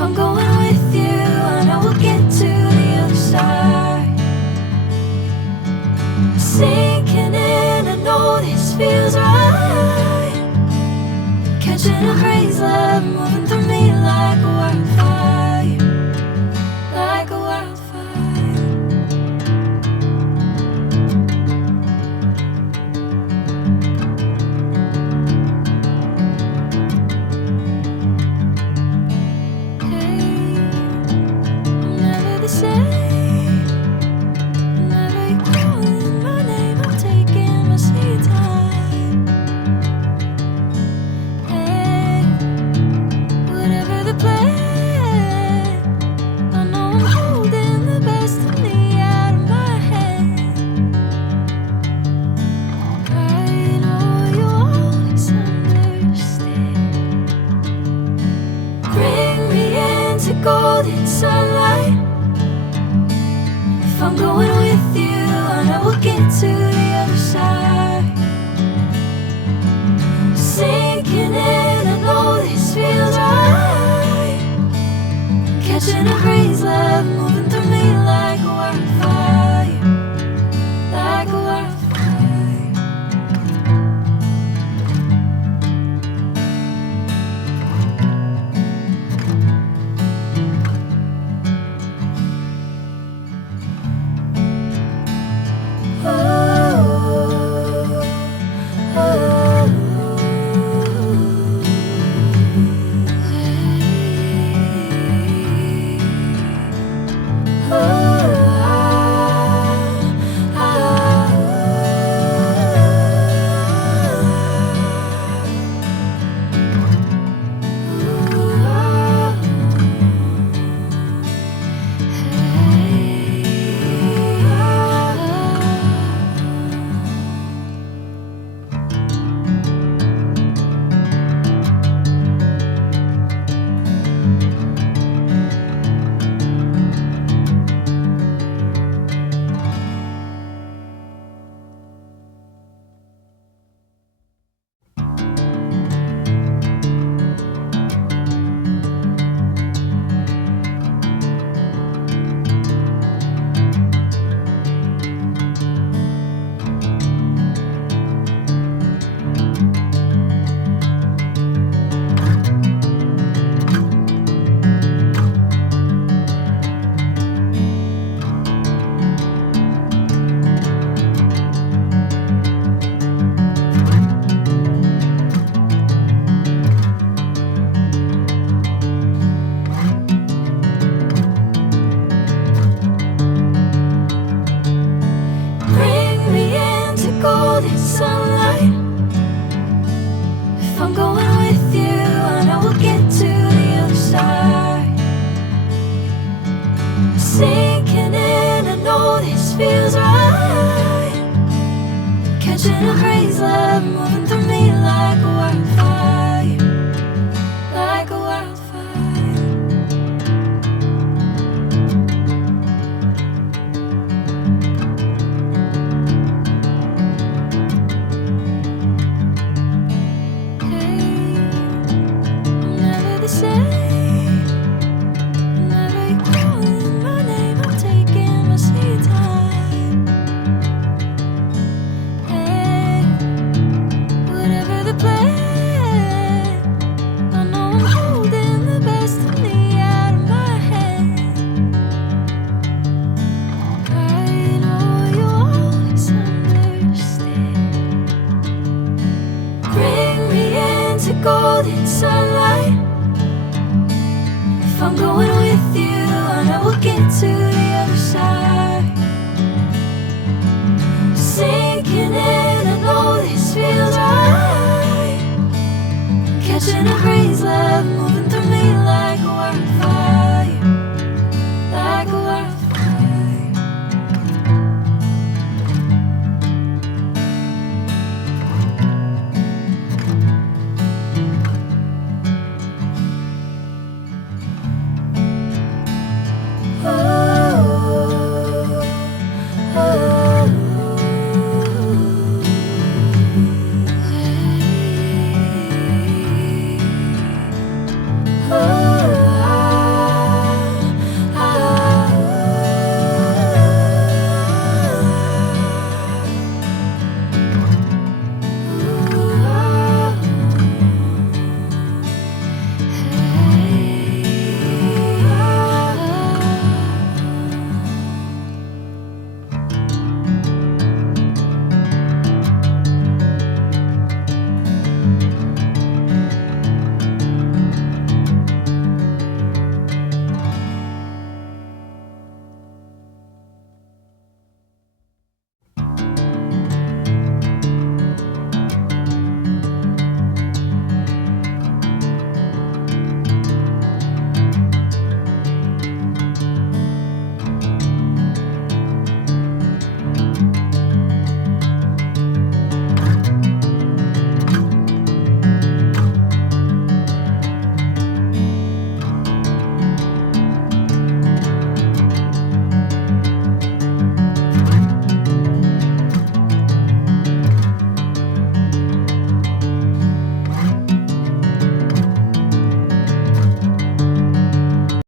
I'm going with you, I know we'll get to the other side. Sinking in, I know this feels right. Catching a breeze, love moving through me like a wildfire, like a wildfire. Hey, I'm never the same. Whenever you're calling my name, I'm taking my sweet time. Hey, whatever the plan, I know I'm holding the best of me out of my hand. I know you'll always understand. Bring me into golden sunlight. If I'm going with you, I know we'll get to the other side. Sinking in, I know this feels right. Catching a breeze, love moving through me like a wildfire, like a wildfire. Bring me into golden sunlight. If I'm going with you, I know we'll get to the other side. Sinking in, I know this feels right. Catching a breeze, love moving through me like a wildfire, like a wildfire. Hey, I'm never the same. Whenever you're calling my name, I'm taking my sweet time. Hey, whatever the plan, I know I'm holding the best of me out of my hand. I know you'll always understand. Bring me into golden sunlight. If I'm going with you, I know we'll get to the other side. Sinking in, I know this feels right. Catching a breeze, love moving